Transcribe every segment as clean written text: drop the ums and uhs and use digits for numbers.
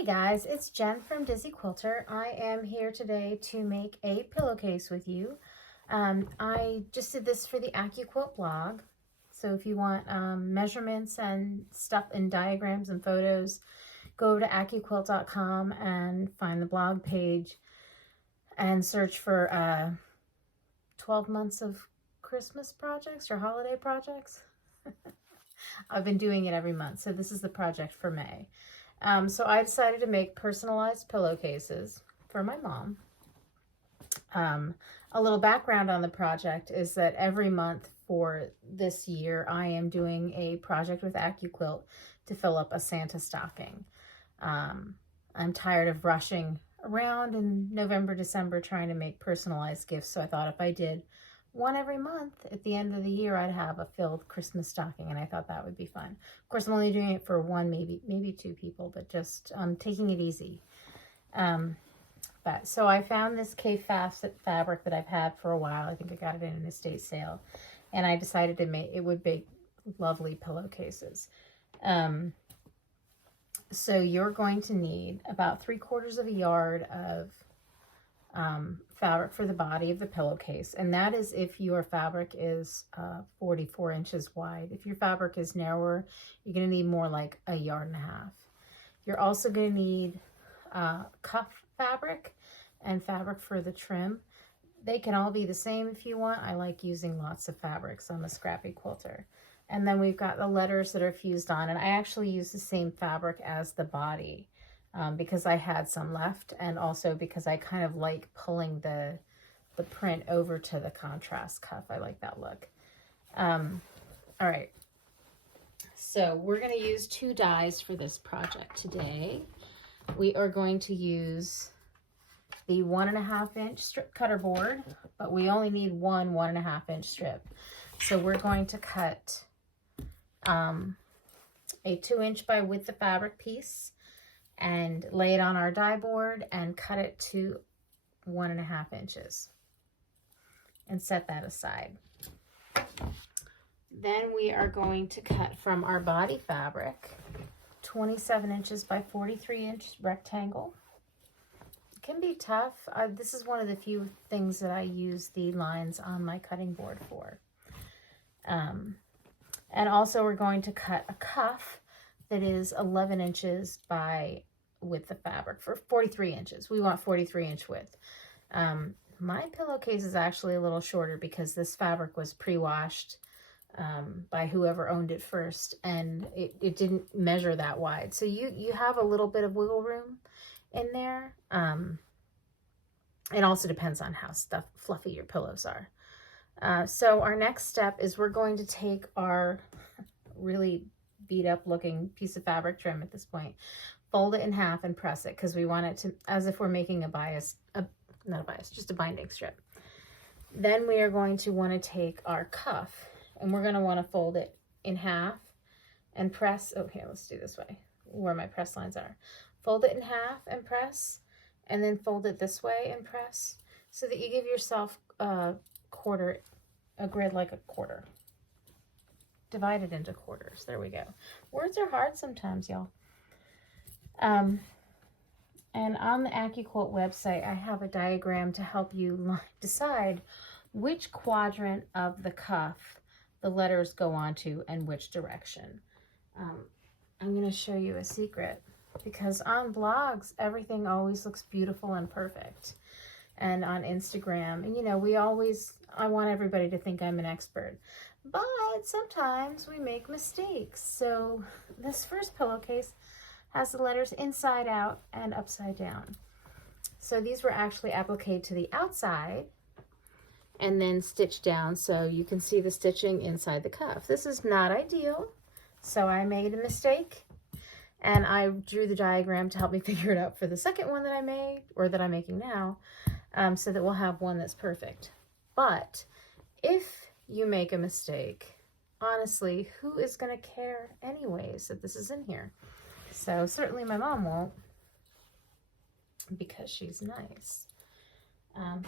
Hey guys, it's Jen from Dizzy Quilter. I am here today to make a pillowcase with you. I just did this for the AccuQuilt blog. So if you want measurements and stuff and diagrams and photos, go to AccuQuilt.com and find the blog page and search for 12 months of Christmas projects or holiday projects. I've been doing it every month, so this is the project for May. So I decided to make personalized pillowcases for my mom. A little background on the project is that every month for this year, I am doing a project with AccuQuilt to fill up a Santa stocking. I'm tired of rushing around in November, December trying to make personalized gifts, so I thought if I did one every month, at the end of the year, I'd have a filled Christmas stocking, and I thought that would be fun. Of course, I'm only doing it for one, maybe two people, but just taking it easy. So I found this K-Facet fabric that I've had for a while. I think I got it in an estate sale, and I decided to make it would make lovely pillowcases. So you're going to need about 3/4 yard of fabric for the body of the pillowcase, and that is if your fabric is 44 inches wide. If your fabric is narrower, you're going to need more like 1.5 yards. You're also going to need cuff fabric and fabric for the trim. They can all be the same if you want. I like using lots of fabrics. I'm a scrappy quilter. And then we've got the letters that are fused on, and I actually use the same fabric as the body. Because I had some left, and also because I kind of like pulling the print over to the contrast cuff. I like that look. All right, so we're going to use 2 dies for this project today. We are going to use the 1.5 inch strip cutter board, but we only need one 1.5 inch strip. So we're going to cut a 2 inch by width of fabric piece and lay it on our die board and cut it to 1.5 inches and set that aside. Then we are going to cut from our body fabric 27 inches by 43 inch rectangle. It can be tough. This is one of the few things that I use the lines on my cutting board for. And also we're going to cut a cuff that is 11 inches by width the fabric for 43 inches. We want 43 inch width. My pillowcase is actually a little shorter because this fabric was pre-washed by whoever owned it first, and it didn't measure that wide. So you have a little bit of wiggle room in there. It also depends on how fluffy your pillows are. So our next step is we're going to take our really beat up looking piece of fabric trim at this point, fold it in half and press it because we want it to, as if we're making just a binding strip. Then we are going to want to take our cuff and we're going to want to fold it in half and press. Okay, let's do this way where my press lines are. Fold it in half and press, and then fold it this way and press, so that you give yourself a grid like a quarter. Divide it into quarters. There we go. Words are hard sometimes, y'all. And on the AccuQuilt website, I have a diagram to help you decide which quadrant of the cuff the letters go onto and which direction. I'm going to show you a secret, because on blogs, everything always looks beautiful and perfect. And on Instagram, and I want everybody to think I'm an expert, but sometimes we make mistakes. So this first pillowcase has the letters inside out and upside down. So these were actually appliqué to the outside and then stitched down so you can see the stitching inside the cuff. This is not ideal, so I made a mistake, and I drew the diagram to help me figure it out for the second one that I made, or that I'm making now, so that we'll have one that's perfect. But if you make a mistake, honestly, who is going to care anyways that this is in here? So certainly my mom won't, because she's nice.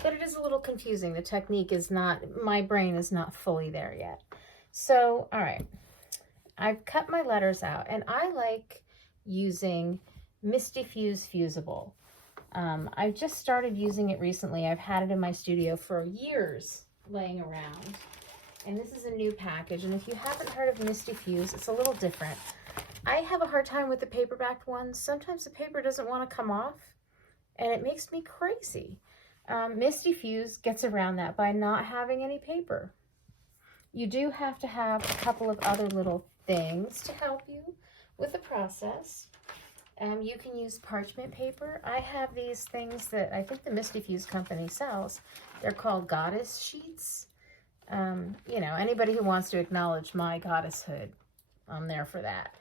But it is a little confusing. The technique is not, my brain is not fully there yet. So, all right, I've cut my letters out, and I like using Misty Fuse Fusible. I've just started using it recently. I've had it in my studio for years laying around. And this is a new package. And if you haven't heard of Misty Fuse, it's a little different. I have a hard time with the paper-backed ones. Sometimes the paper doesn't want to come off, and it makes me crazy. Misty Fuse gets around that by not having any paper. You do have to have a couple of other little things to help you with the process. You can use parchment paper. I have these things that I think the Misty Fuse company sells. They're called goddess sheets. You know, anybody who wants to acknowledge my goddesshood, I'm there for that.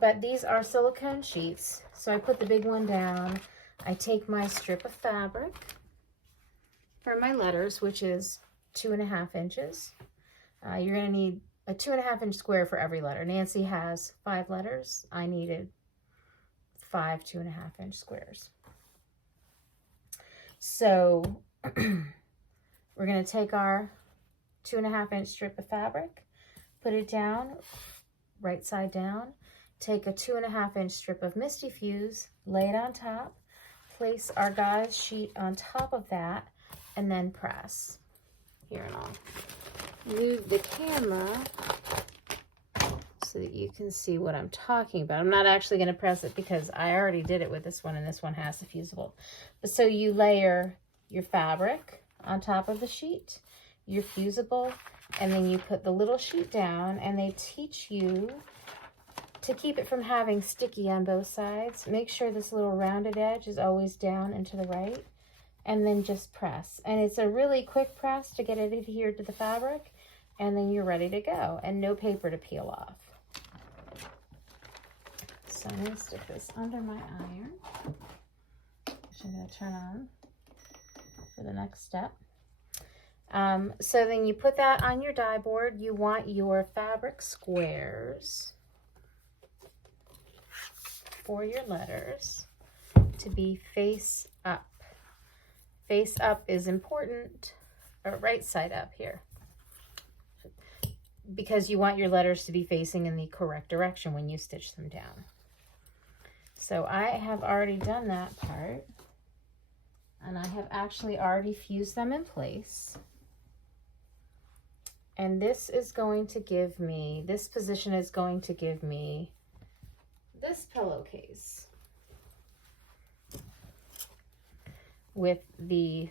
But these are silicone sheets. So I put the big one down. I take my strip of fabric for my letters, which is 2.5 inches. You're going to need a 2.5 inch square for every letter. Nancy has 5 letters. I needed 5 2.5 inch squares. So we're going to take our 2.5 inch strip of fabric, put it down, right side down, take a 2.5 inch strip of Misty Fuse, lay it on top, place our goddess sheet on top of that, and then press. Here, and I'll move the camera so that you can see what I'm talking about. I'm not actually going to press it because I already did it with this one, and this one has the fusible. But so you layer your fabric on top of the sheet, your fusible, and then you put the little sheet down, and they teach you to keep it from having sticky on both sides. Make sure this little rounded edge is always down and to the right, and then just press. And it's a really quick press to get it adhered to the fabric, and then you're ready to go, and no paper to peel off. So I'm going to stick this under my iron, which I'm going to turn on for the next step. So then you put that on your die board. You want your fabric squares for your letters to be face up. Face up is important, or right side up here, because you want your letters to be facing in the correct direction when you stitch them down. So I have already done that part, and I have actually already fused them in place. And this is going to give me, this position is going to give me this pillowcase with the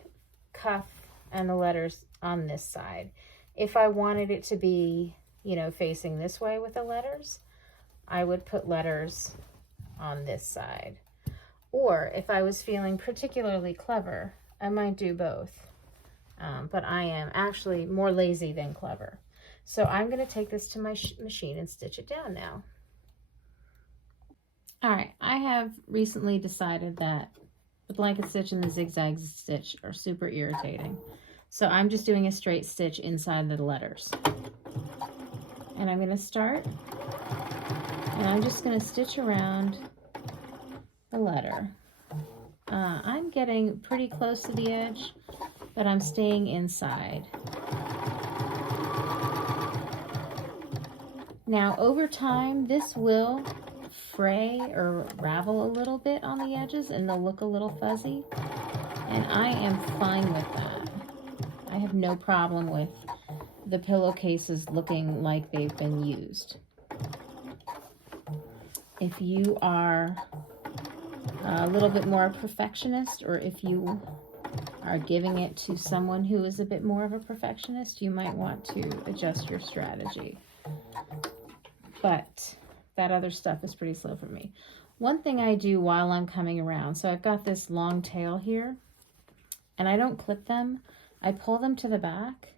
cuff and the letters on this side. If I wanted it to be, you know, facing this way with the letters, I would put letters on this side. Or if I was feeling particularly clever, I might do both. But I am actually more lazy than clever. So I'm going to take this to my machine and stitch it down now. All right, I have recently decided that the blanket stitch and the zigzag stitch are super irritating. So I'm just doing a straight stitch inside the letters. And I'm going to start, and I'm just going to stitch around the letter. I'm getting pretty close to the edge, but I'm staying inside. Now, over time, this will fray or ravel a little bit on the edges, and they'll look a little fuzzy, and I am fine with that. I have no problem with the pillowcases looking like they've been used. If you are a little bit more perfectionist, or if you are giving it to someone who is a bit more of a perfectionist, you might want to adjust your strategy. But that other stuff is pretty slow for me. One thing I do while I'm coming around, so I've got this long tail here, and I don't clip them. I pull them to the back.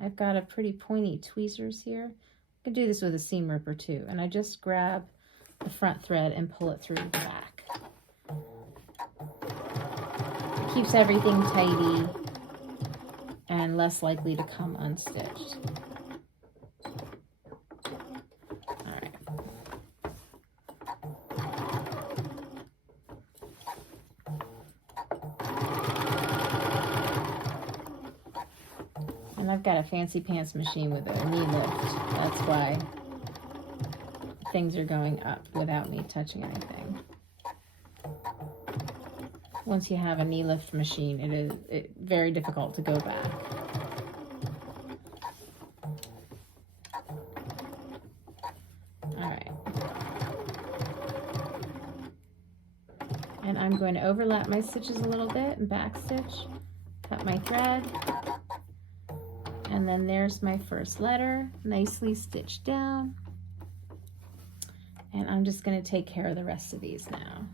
I've got a pretty pointy tweezers here. I can do this with a seam ripper too, and I just grab the front thread and pull it through the back. It keeps everything tidy and less likely to come unstitched. And I've got a fancy pants machine with a knee lift. That's why things are going up without me touching anything. once you have a knee lift machine, it is very difficult to go back. All right. And I'm going to overlap my stitches a little bit and back stitch, cut my thread, and then there's my first letter, nicely stitched down. And I'm just going to take care of the rest of these now.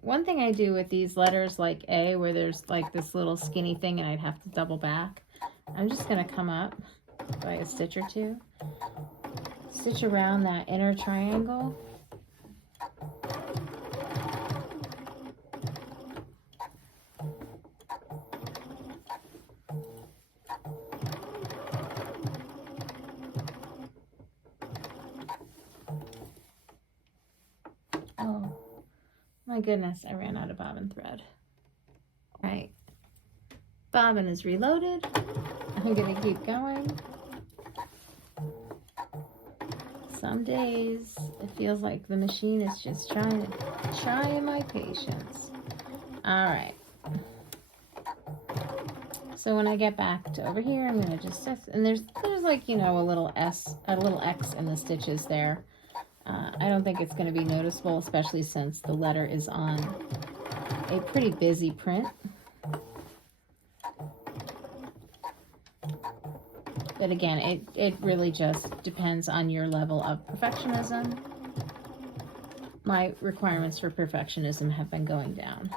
One thing I do with these letters like A, where there's like this little skinny thing and I'd have to double back, I'm just going to come up by a stitch or two, stitch around that inner triangle, my goodness, I ran out of bobbin thread. All right, bobbin is reloaded. I'm gonna keep going. Some days it feels like the machine is just trying my patience. All right. So when I get back to over here, I'm gonna just, and there's like, you know, a little X in the stitches there. I don't think it's going to be noticeable, especially since the letter is on a pretty busy print. But again, it really just depends on your level of perfectionism. My requirements for perfectionism have been going down.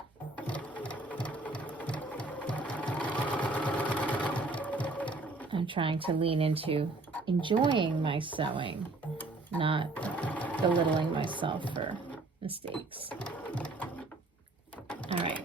I'm trying to lean into enjoying my sewing, not belittling myself for mistakes. All right.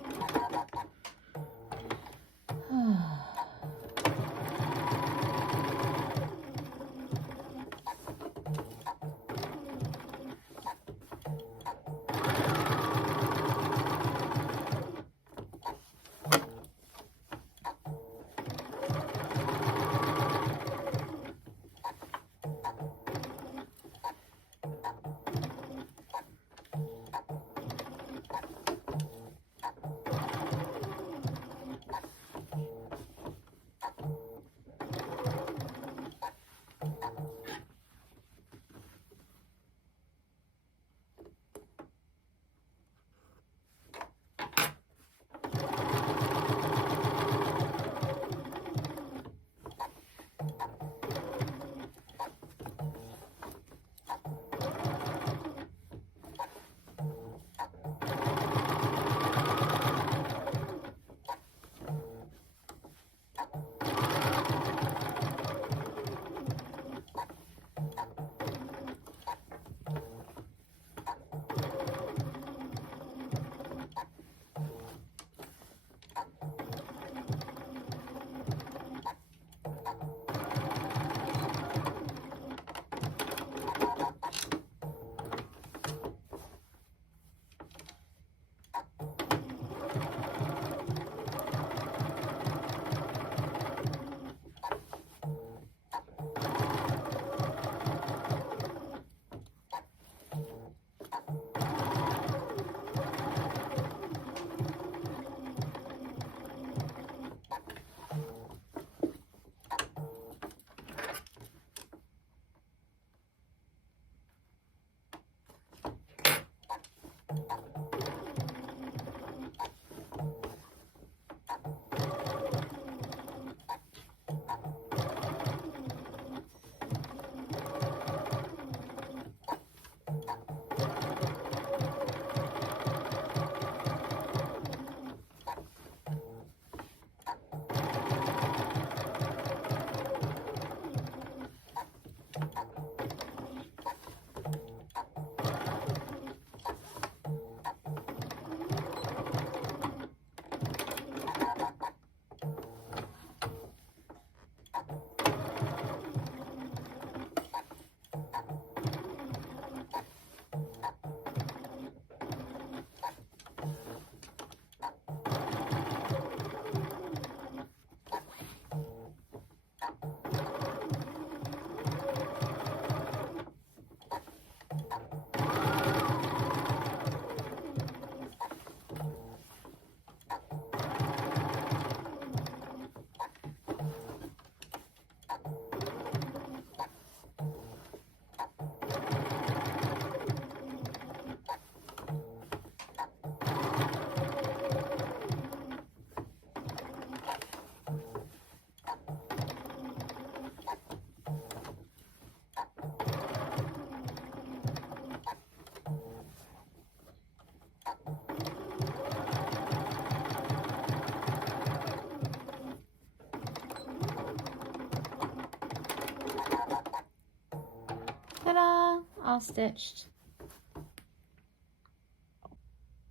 all stitched.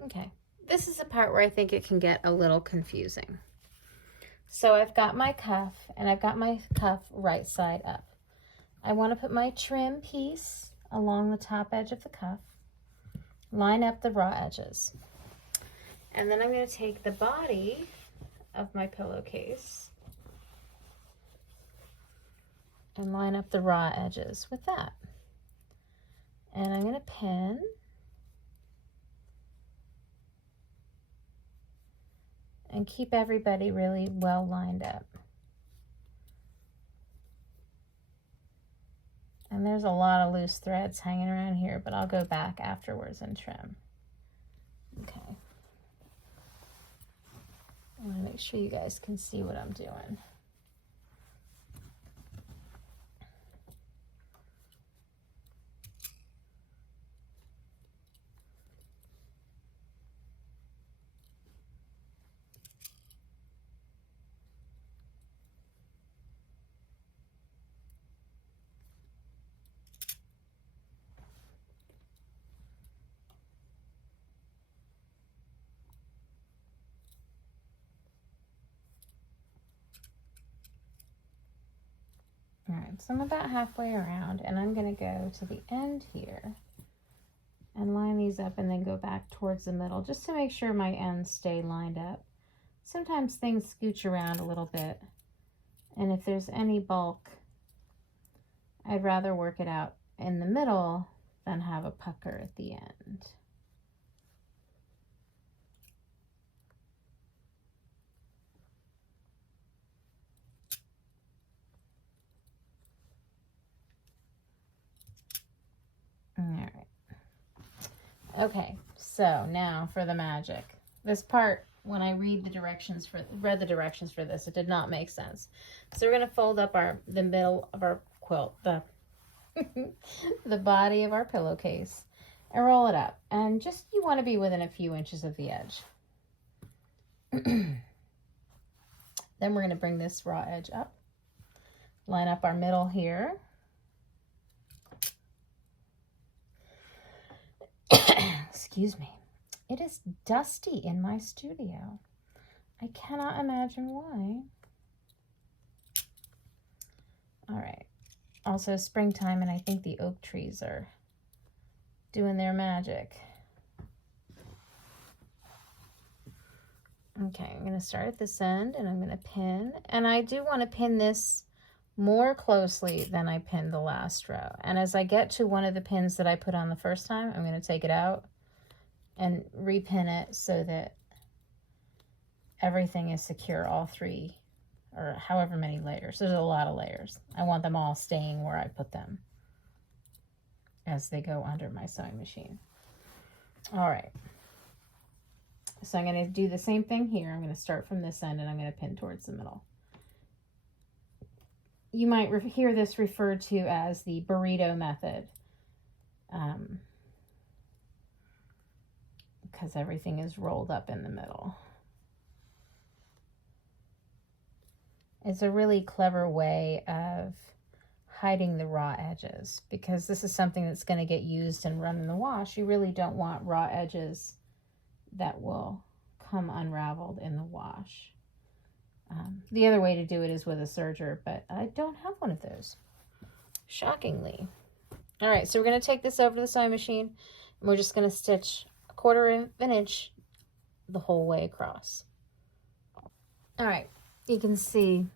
Okay, this is the part where I think it can get a little confusing. So I've got my cuff, and I've got my cuff right side up. I want to put my trim piece along the top edge of the cuff, line up the raw edges. And then I'm going to take the body of my pillowcase and line up the raw edges with that. And I'm going to pin and keep everybody really well lined up. And there's a lot of loose threads hanging around here, but I'll go back afterwards and trim. Okay. I want to make sure you guys can see what I'm doing. All right, so I'm about halfway around, and I'm going to go to the end here and line these up and then go back towards the middle just to make sure my ends stay lined up. Sometimes things scooch around a little bit, and if there's any bulk, I'd rather work it out in the middle than have a pucker at the end. All right. Okay, so now for the magic. This part, when I read the directions for this, it did not make sense. So we're gonna fold up the middle of our quilt, the body of our pillowcase, and roll it up. And just, you want to be within a few inches of the edge. Then we're gonna bring this raw edge up, line up our middle here. Excuse me. It is dusty in my studio. I cannot imagine why. All right. Also springtime, and I think the oak trees are doing their magic. Okay, I'm going to start at this end, and I'm going to pin. And I do want to pin this more closely than I pinned the last row. And as I get to one of the pins that I put on the first time, I'm going to take it out and repin it so that everything is secure, all three, or however many layers. There's a lot of layers. I want them all staying where I put them as they go under my sewing machine. All right. So I'm going to do the same thing here. I'm going to start from this end, and I'm going to pin towards the middle. You might hear this referred to as the burrito method, because everything is rolled up in the middle. It's a really clever way of hiding the raw edges, because this is something that's going to get used and run in the wash. You really don't want raw edges that will come unraveled in the wash. The other way to do it is with a serger, but I don't have one of those, shockingly. All right, so we're going to take this over to the sewing machine, and we're just going to stitch 1/4 of an inch the whole way across. All right, you can see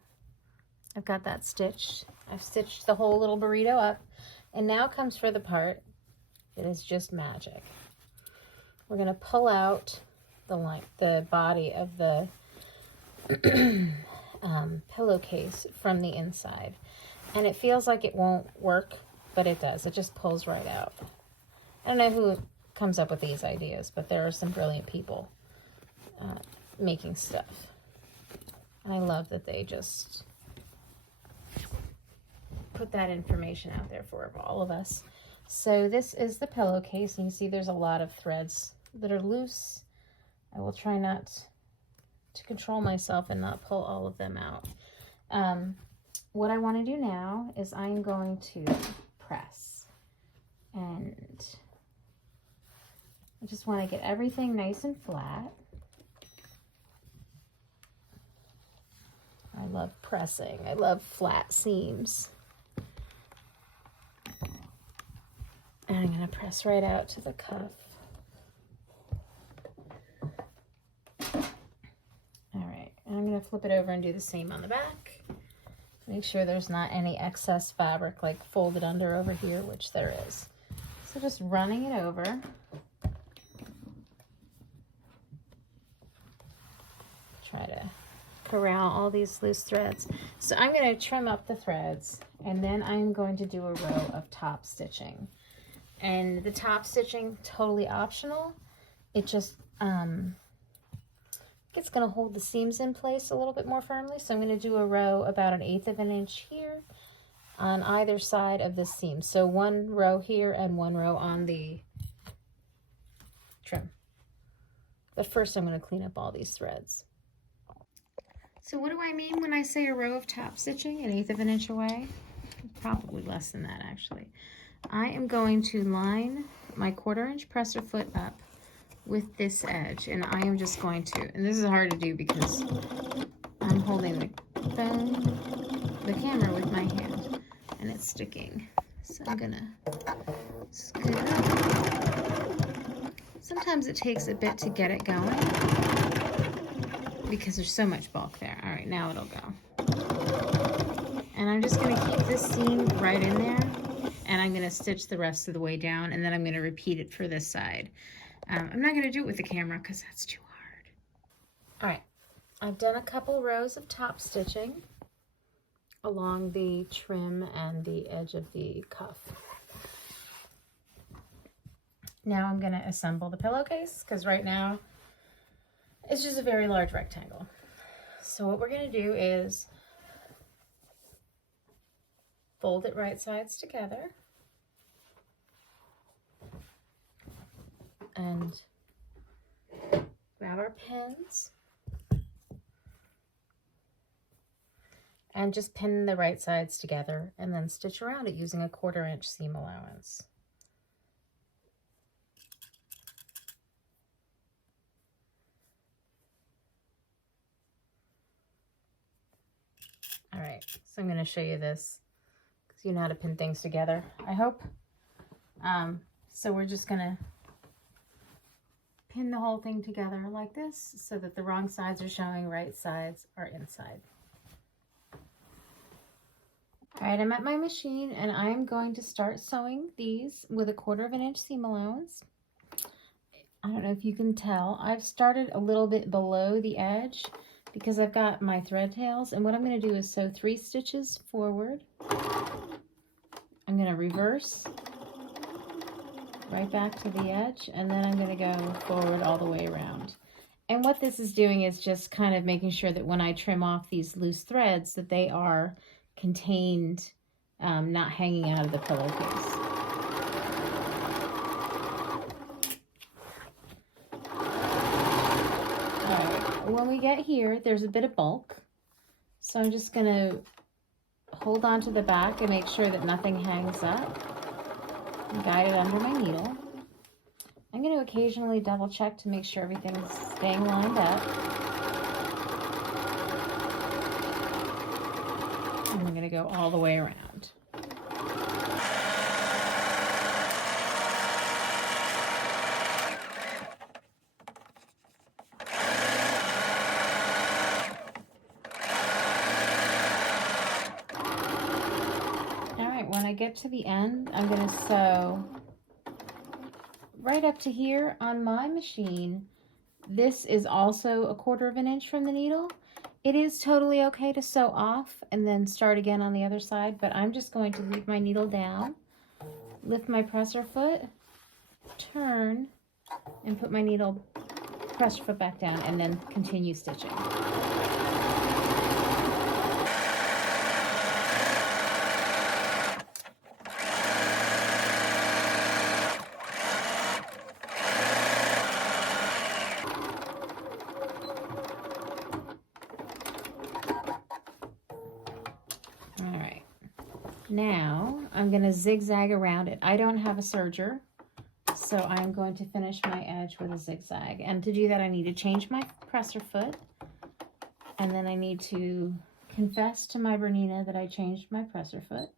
I've got that stitched. I've stitched the whole little burrito up, and now comes for the part that is just magic. We're going to pull out the body of the pillowcase from the inside, and it feels like it won't work, but it does. It just pulls right out. I don't know who comes up with these ideas, but there are some brilliant people making stuff, and I love that they just put that information out there for all of us. So this is the pillowcase, and you see there's a lot of threads that are loose. I will try not to control myself and not pull all of them out. What I want to do now is I'm going to press. And I just want to get everything nice and flat. I love pressing. I love flat seams. And I'm going to press right out to the cuff. All right, and I'm going to flip it over and do the same on the back. Make sure there's not any excess fabric like folded under over here, which there is. So just running it over. Try to corral all these loose threads. So I'm going to trim up the threads, and then I'm going to do a row of top stitching. And the top stitching, totally optional. It just, it's going to hold the seams in place a little bit more firmly. So I'm going to do a row about 1/8 of an inch here on either side of this seam. So one row here and one row on the trim. But first I'm going to clean up all these threads. So what do I mean when I say a row of top stitching 1/8 of an inch away? Probably less than that, actually. I am going to line my 1/4 inch presser foot up with this edge, and I am just going to, and this is hard to do because I'm holding the camera with my hand and it's sticking. So I'm gonna scoot it up. Sometimes it takes a bit to get it going because there's so much bulk there. All right, now it'll go. And I'm just gonna keep this seam right in there, and I'm gonna stitch the rest of the way down, and then I'm gonna repeat it for this side. I'm not gonna do it with the camera because that's too hard. All right, I've done a couple rows of top stitching along the trim and the edge of the cuff. Now I'm gonna assemble the pillowcase because right now it's just a very large rectangle. So what we're gonna do is fold it right sides together and grab our pins and just pin the right sides together and then stitch around it using a 1/4 inch seam allowance. All right, so I'm going to show you this because you know how to pin things together, I hope. So we're just going to pin the whole thing together like this so that the wrong sides are showing, right sides are inside. All right, I'm at my machine and I'm going to start sewing these with a 1/4 inch seam allowance. I don't know if you can tell, I've started a little bit below the edge because I've got my thread tails, and what I'm going to do is sew 3 stitches forward. I'm going to reverse right back to the edge, and then I'm going to go forward all the way around. And what this is doing is just kind of making sure that when I trim off these loose threads that they are contained, not hanging out of the pillowcase. When we get here, there's a bit of bulk, so I'm just going to hold on to the back and make sure that nothing hangs up and guide it under my needle. I'm going to occasionally double check to make sure everything's staying lined up. And I'm going to go all the way around. When I get to the end, I'm going to sew right up to here on my machine. This is also a 1/4 inch from the needle. It is totally okay to sew off and then start again on the other side, but I'm just going to leave my needle down, lift my presser foot, turn, and put my needle presser foot back down, and then continue stitching. Now I'm going to zigzag around it. I don't have a serger, so I'm going to finish my edge with a zigzag. And to do that, I need to change my presser foot. And then I need to confess to my Bernina that I changed my presser foot,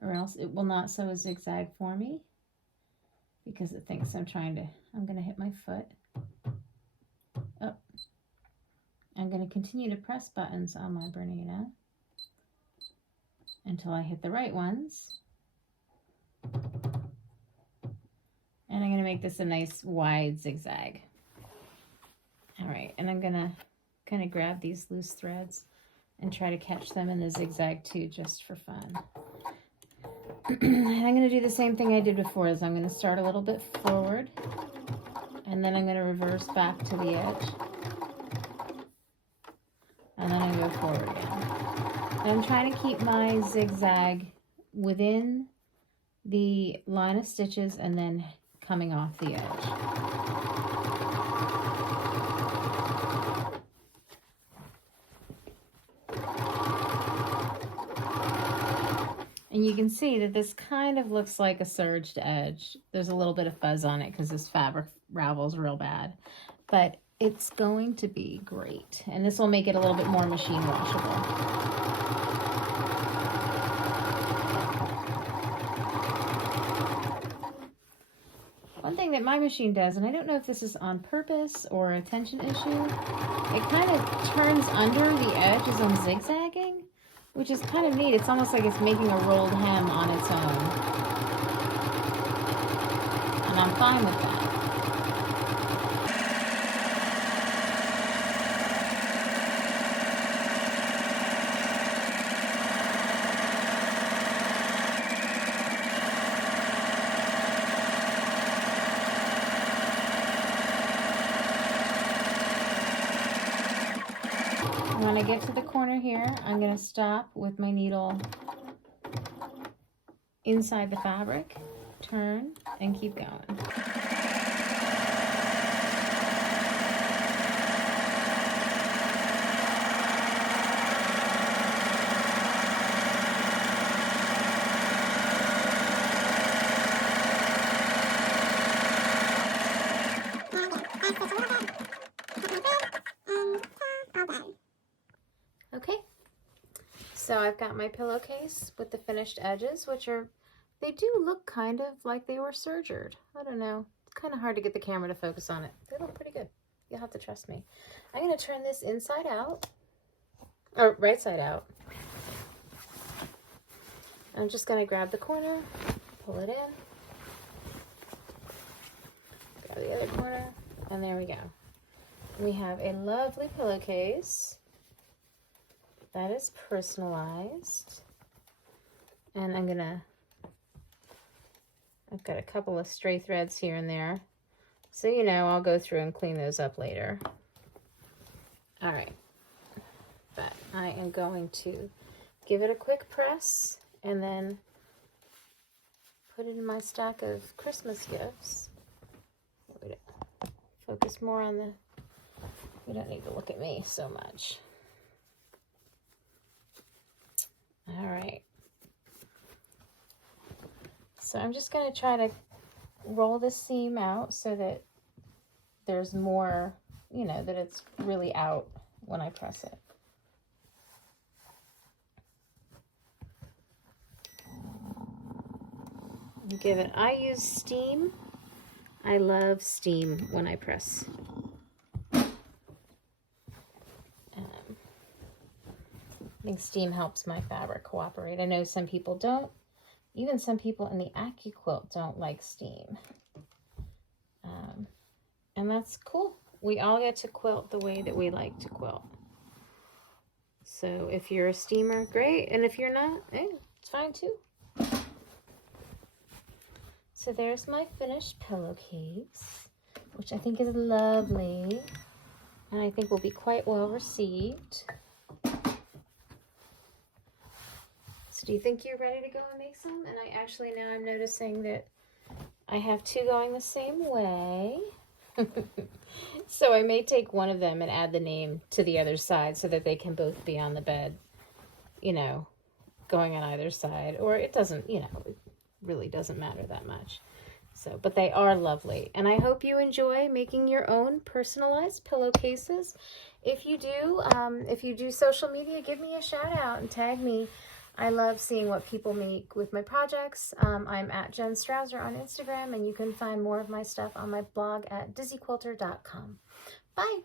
or else it will not sew a zigzag for me because it thinks I'm going to hit my foot. Oh. I'm going to continue to press buttons on my Bernina until I hit the right ones. And I'm going to make this a nice wide zigzag. All right, and I'm going to kind of grab these loose threads and try to catch them in the zigzag too, just for fun. And I'm going to do the same thing I did before. Is I'm going to start a little bit forward, and then I'm going to reverse back to the edge, and then I go forward again. And I'm trying to keep my zigzag within the line of stitches and then coming off the edge. And you can see that this kind of looks like a serged edge. There's a little bit of fuzz on it because this fabric ravels real bad. But it's going to be great. And this will make it a little bit more machine washable. One thing that my machine does, and I don't know if this is on purpose or a tension issue, it kind of turns under the edge as I'm zigzagging, which is kind of neat. It's almost like it's making a rolled hem on its own. And I'm fine with that. When I get to the corner here, I'm going to stop with my needle inside the fabric, turn, and keep going. Okay, so I've got my pillowcase with the finished edges, which are, they do look kind of like they were sergered. I don't know. It's kind of hard to get the camera to focus on it. They look pretty good. You'll have to trust me. I'm going to turn this inside out, or right side out. I'm just going to grab the corner, pull it in, grab the other corner, and there we go. We have a lovely pillowcase that is personalized, and I've got a couple of stray threads here and there, so you know I'll go through and clean those up later. All right, but I am going to give it a quick press and then put it in my stack of Christmas gifts. Focus more on the, you don't need to look at me so much. All right, so I'm just going to try to roll the seam out so that there's more, you know, that it's really out when I press it. Give it, I use steam. I love steam when I press. I think steam helps my fabric cooperate. I know some people don't. Even some people in the AccuQuilt don't like steam. And that's cool. We all get to quilt the way that we like to quilt. So if you're a steamer, great. And if you're not, it's fine too. So there's my finished pillowcase, which I think is lovely. And I think will be quite well received. So do you think you're ready to go and make some? And I actually, now I'm noticing that I have two going the same way. So I may take one of them and add the name to the other side so that they can both be on the bed you know, going on either side, or it doesn't, you know, it really doesn't matter that much. So, but they are lovely, and I hope you enjoy making your own personalized pillowcases. If you do social media, give me a shout out and tag me. I love seeing what people make with my projects. I'm at Jen Strouser on Instagram, and you can find more of my stuff on my blog at dizzyquilter.com. Bye.